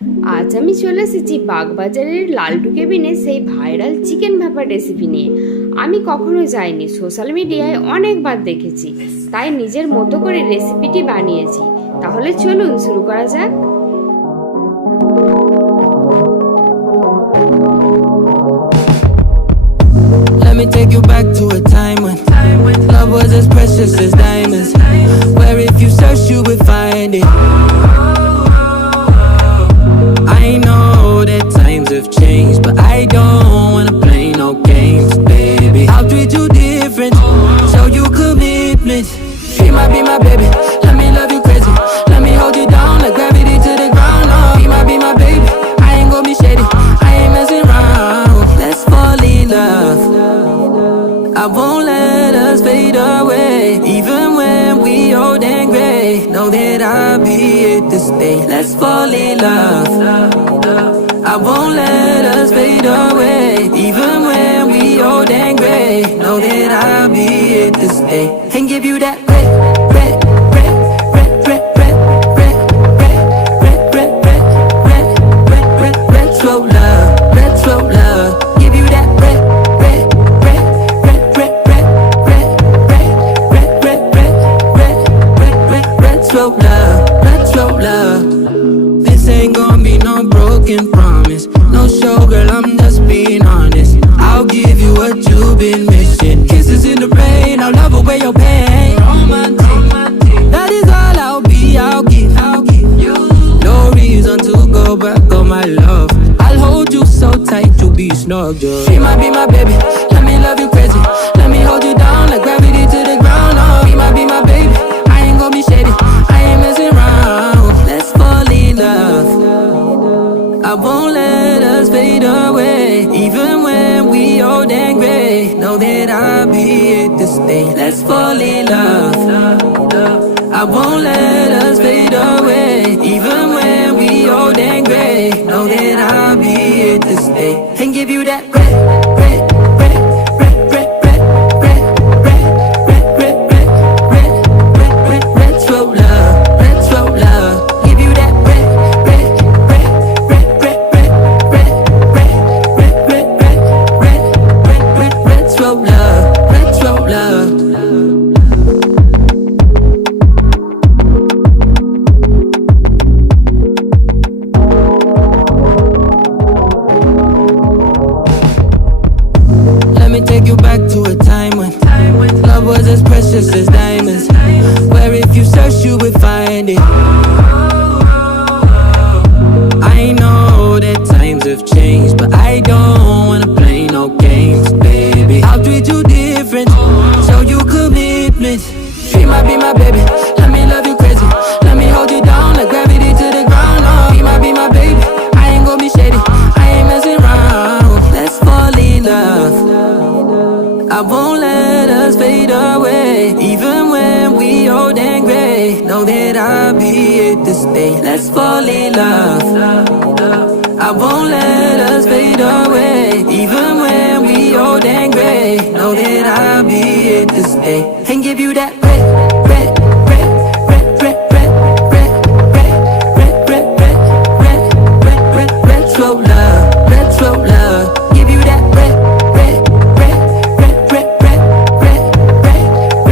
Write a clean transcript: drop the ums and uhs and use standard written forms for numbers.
আজ আমি চলে এসেছি বাগবাজারের লালটু কেবিনে সেই ভাইরাল চিকেন ভাপা রেসিপি নিয়ে। আমি কখনো যাইনি, সোশ্যাল মিডিয়ায় অনেকবার দেখেছি, তাই নিজের মতো করে রেসিপিটি বানিয়েছি। তাহলে চলুন শুরু করা যাক। Let me take you back to a time when love was as precious as diamonds, where if you search you would find it. I know that times have changed, but I don't wanna play no games, baby. I'll treat you different, show you commitment. Be my baby, let me love you crazy. Let me hold you down like gravity to the ground. Oh, be my baby, I ain't gonna be shady, I ain't messing around. Let's fall in love, I won't let us fade away. Even when we old and gray, know that I'll be here to stay. Let's fall in love, I won't let us fade away. Even when we old and gray, know that I'll be here to stay. And give you that red, red, red, red, red, red, red, red, red, red, red, red, red, retro love, retro love. Give you that red, red, red, red, red, red, red, red, red, red, red, red, red, retro love, retro love. This ain't gonna be no broken promise, no show, girl, I'm just being honest. I'll give you what you've been missing. Kisses in the rain, I'll love away your pain. Romantic, that is all I'll give you. No reason to go back on my love. I'll hold you so tight, you'll be snug, just be my baby, let me love you crazy. Let me hold you down like gravity to the ground. Oh, be my baby, I ain't gonna be shady, I ain't messing around. Let's fall in love, I won't let us fade away. Even when we old and gray, know that I'll be here to stay. Let's fall in love, I won't let us fade away. Even when we old and gray, know that I'll be here to stay. And give you that red, red, red, red, red, red, red, red, red, red, red, red, red, red, retro love, retro love. Give you that red, red, red, red, red, red, red, red, red, red, red, red, red, red, retro love, retro love. Let me take you back to a time when love was as precious as diamonds, where if you search you would find it. I know that times have changed, but I don't wanna play no games, baby. I'll treat you different, show you commitment. Be my baby, let me love you crazy. Let me hold you down like gravity to the ground. Oh, be my baby, I ain't gonna be shady, I ain't messing around. Let's fall in love, I won't let us fade away. Even when we old and gray, know that I'll be here to stay. Let's fall in love, I won't let us fade away. Even when we old and gray, know that I'll be here to stay. And give you that